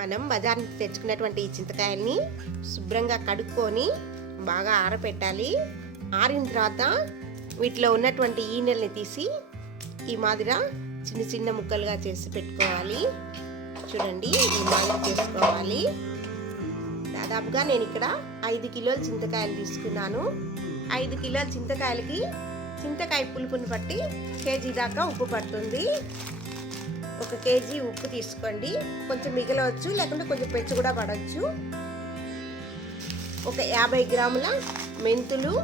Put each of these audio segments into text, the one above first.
మనం బజార్ నుంచి తెచ్చుకున్నటువంటి ఈ చింతకాయల్ని శుభ్రంగా కడుక్కొని బాగా ఆరబెట్టాలి. ఆరిన తర్వాత వీటిలో ఉన్నటువంటి ఈనెల్ని తీసి ఈ మాదిరిగా చిన్న చిన్న ముక్కలుగా చేసి పెట్టుకోవాలి. చూడండి, ఈ మాదిరి చేసుకోవాలి. దాదాపుగా నేను ఇక్కడ 5 కిలోల చింతకాయలు తీసుకున్నాను. 5 కిలోల చింతకాయలకి చింతకాయ పులుపుని బట్టి కేజీ దాకా ఉప్పు పడుతుంది. 1 కేజీ ఉప్పు తీసుకోండి. కొంచెం మిగలవచ్చు, లేకుంటే కొంచెం పెంచు కూడా పడవచ్చు. ఒక 50 గ్రాముల మెంతులు,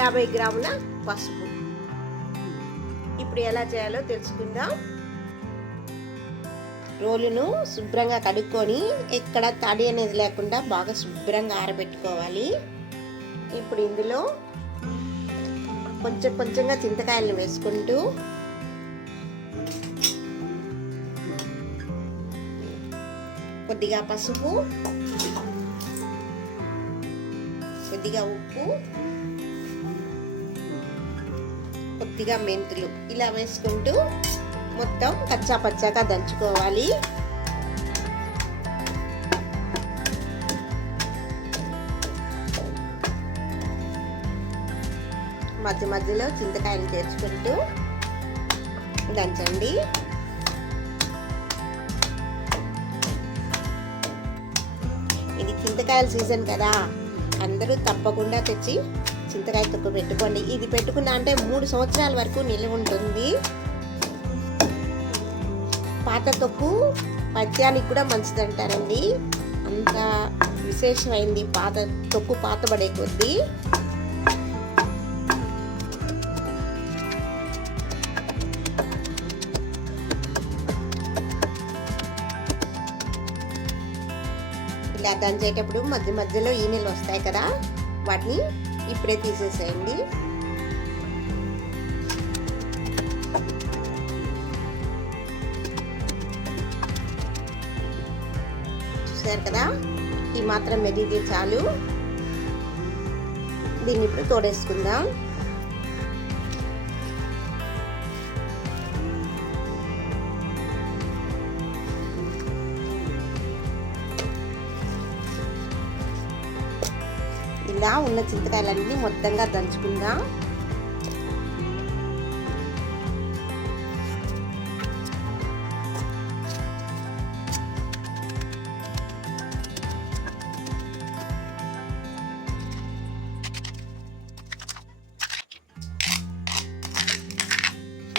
50 గ్రాముల పసుపు. ఇప్పుడు ఎలా చేయాలో తెలుసుకుందాం. రోలును శుభ్రంగా కడుక్కొని ఎక్కడ తడి అనేది లేకుండా బాగా శుభ్రంగా ఆరబెట్టుకోవాలి. ఇప్పుడు ఇందులో కొంచెం కొంచెంగా చింతకాయలను వేసుకుంటూ కొద్దిగా పసుపు, కొద్దిగా ఉప్పు, కొద్దిగా మెంతులు ఇలా వేసుకుంటూ మొత్తం కచ్చా పచ్చాగా దంచుకోవాలి. మధ్య మధ్యలో చింతకాయలు చేర్చుకుంటూ దంచండి. ఇది చింతకాయల సీజన్ కదా, అందరూ తప్పకుండా తెచ్చి చింతకాయ తొక్కు పెట్టుకోండి. ఇది పెట్టుకున్నా అంటే 3 సంవత్సరాల వరకు నిల్వ ఉంటుంది. పాత తొక్కు పద్యానికి కూడా మంచిదంటారండి. అంత విశేషమైంది పాత తొక్కు పాతబడే కొద్దీ. ఇలా దంచేటప్పుడు మధ్య మధ్యలో ఈనెలు వస్తాయి కదా, వాటిని ఇప్పుడే తీసేసేయండి. చూసారు కదా, ఈ మాత్రం మెదిగితే చాలు. దీన్ని ఇప్పుడు తోడేసుకుందాం. ఇలా ఉన్న చింతకాయలన్నీ మొత్తంగా దంచుకుందాం.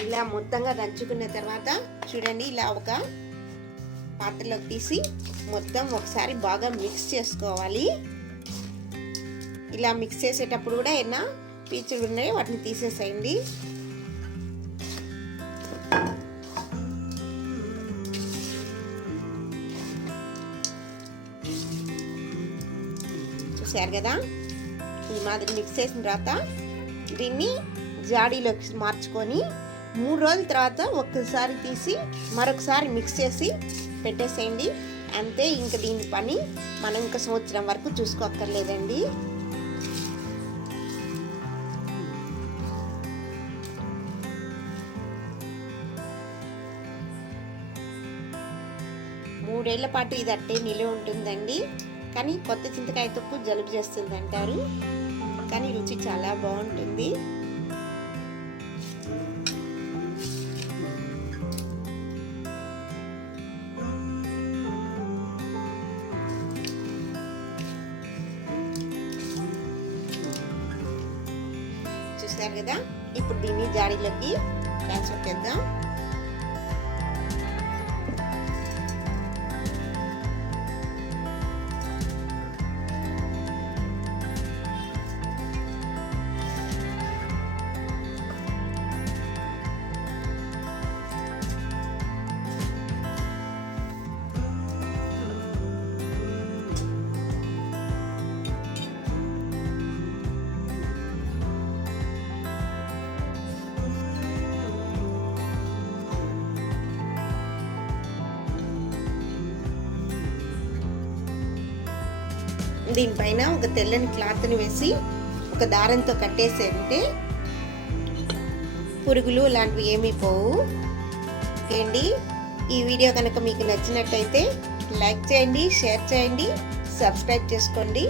ఇలా మొత్తంగా దంచుకున్న తర్వాత చూడండి, ఇలా ఒక పాత్రలోకి తీసి మొత్తం ఒకసారి బాగా మిక్స్ చేసుకోవాలి. ఇలా మిక్స్ చేసేటప్పుడు కూడా ఏమైనా పీచులు ఉన్నాయి వాటిని తీసేసేయండి. చూసారు కదా, ఈ మాదిరి మిక్స్ చేసిన తర్వాత దీన్ని జాడీలోకి మార్చుకొని 3 రోజుల తర్వాత ఒక్కసారి తీసి మరొకసారి మిక్స్ చేసి పెట్టేసేయండి. అంతే, ఇంకా దీని పని మనం ఇంకా సంవత్సరం వరకు చూసుకోక్కర్లేదండి. మూడేళ్ల పాటు ఇది అట్టే నిలువ ఉంటుందండి. కానీ కొత్త చింతకాయ తొక్కు జలుబు చేస్తుంది అంటారు, కానీ రుచి చాలా బాగుంటుంది. చూసారు కదా, ఇప్పుడు దీన్ని జాడీలోకి ట్రాన్స్ఫర్ చేద్దాం. దీనిపైన ఒక తెల్లని క్లాత్ని వేసి ఒక దారంతో కట్టేసేంటే పురుగులు లాంటివి ఏమీ పోవు. ఏంటి ఈ వీడియో కనుక మీకు నచ్చినట్టయితే లైక్ చేయండి, షేర్ చేయండి, సబ్స్క్రైబ్ చేసుకోండి.